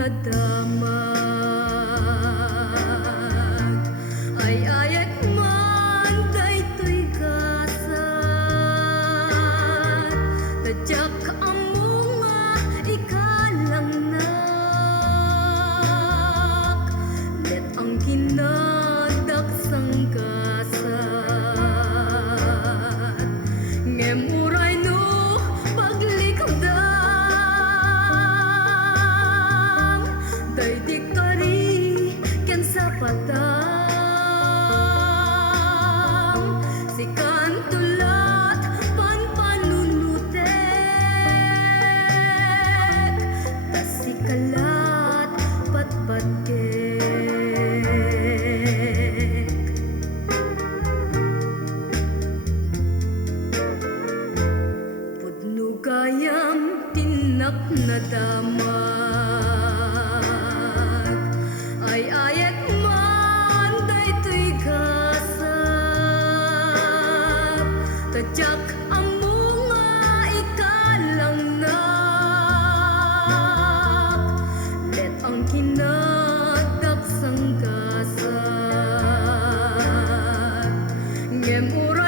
nadamag ay ayat man daytoy kasat tadyak amo nga ikalang nak let ang kinadaksang kasat ngemuray no paglikudang daydik kari ken sapatang sikan tulat panpanunutek tasikalat patpatkek pudno gayam tinak nadamag ay ayat man daytoy kasap tadyak amo nga ikalang nak let ang kinadaksang kasap ngemura